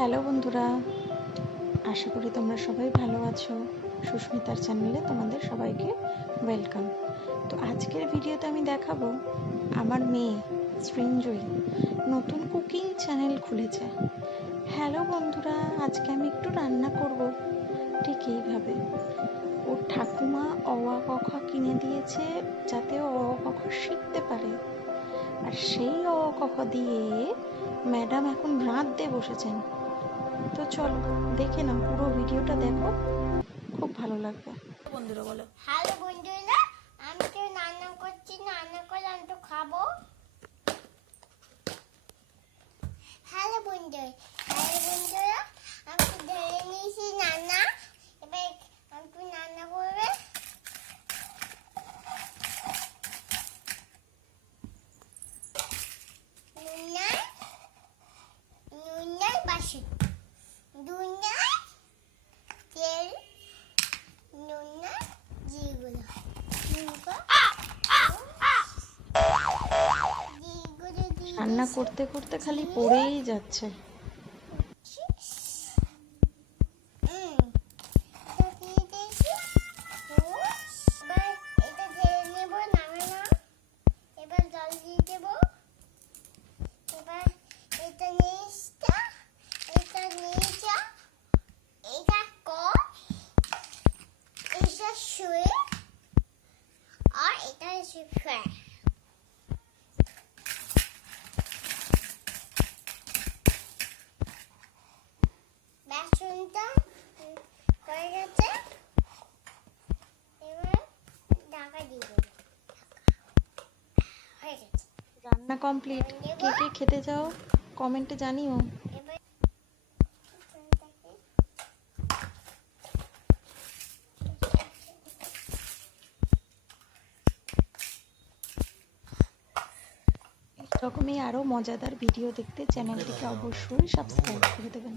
Hello বন্ধুরা, আশা করি তোমরা সবাই ভালো আছো। সুস্মিতার চ্যানেলে তোমাদের সবাইকে ওয়েলকাম। তো আজকের ভিডিওতে আমি দেখাবো আমার মেয়ে সৃঞ্জয়ী নতুন কুকিং চ্যানেল খুলেছে। হ্যালো বন্ধুরা, আজকে আমি একটু রান্না করব। ঠিক এইভাবে ওর ঠাকুমা অ আ ক খ কিনে দিয়েছে যাতে ও অ আ ক খ শিখতে পারে। আর সেই অ আ ক খ দিয়ে ম্যাডাম এখন রাঁধতে বসেছেন। তো চলো দেখে নাও, পুরো ভিডিওটা দেখো, খুব ভালো লাগবে। বন্ধুরা বলো, হ্যালো বন্ধুরা, আমি তো রান্না করছি, রান্না করে আমি তো খাবো। হ্যালো বন্ধুরা, আমি তো ধরে নিয়েছি রান্না। এবার আমি তো রান্না করবে। নুনার বাসন, নুনার তেল, নুনার জিগুলো, রান্না করতে করতে খালি পড়েই যাচ্ছে। এবার জল দিয়ে দেবো। এবার এটা নিচটা, এটা নিচা, এটা কর, এটা শুয়ে, আর এটা শুয়ে। বেসনটা হয়ে গেছে, এবার ঢাকা দিয়ে দেবো। হয়ে গেছে, রান্না কমপ্লিট। কে কে খেতে যাও কমেন্টে জানিও। এবার এরকমই আরও মজাদার ভিডিও দেখতে চ্যানেলটিকে অবশ্যই সাবস্ক্রাইব করে দেবেন।